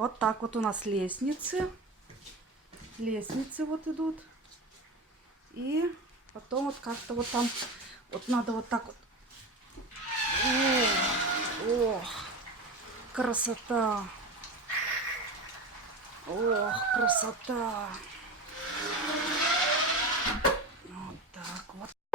Вот так вот у нас лестницы. Лестницы вот идут. И потом вот как-то вот там, вот надо вот так вот. Ох, красота. Ох, красота. Вот так вот.